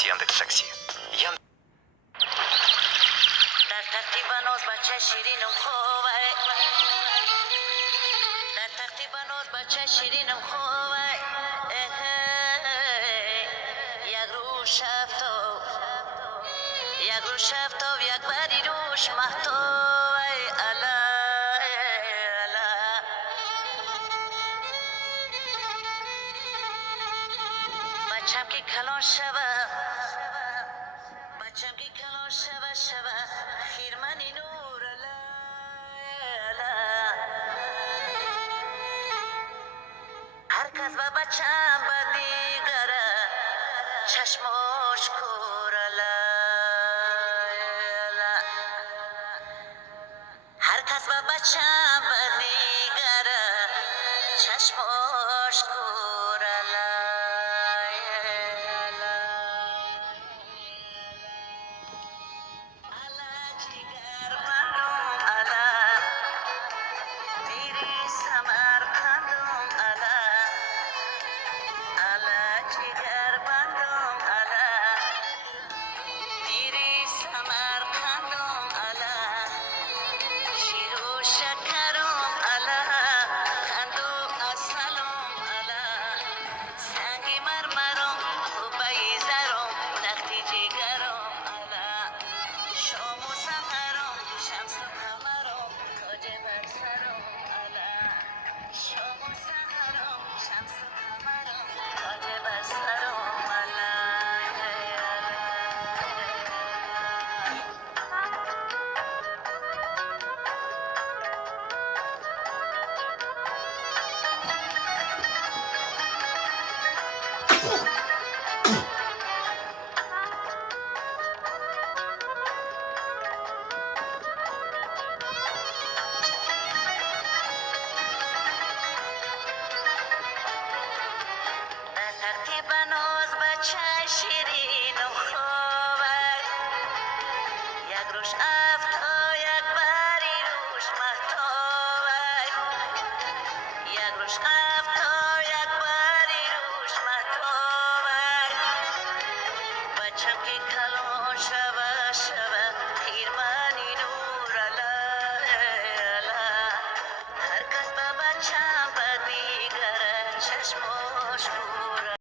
от Яндекс.Такси. در تختی بناز بچه شیرینم خوبه در تختی بناز بچه شیرینم خوبه یک روز شفتاب یک بری روش محتاب الا الا بچم که کلان شوه بچم که کلان شوه شوه خیرمنی نور الا الا هر کس به بچم بدیگره چشماش کور الا الا هر کس به بچم بدیگره چشماش کور الا بناز بچه شیرین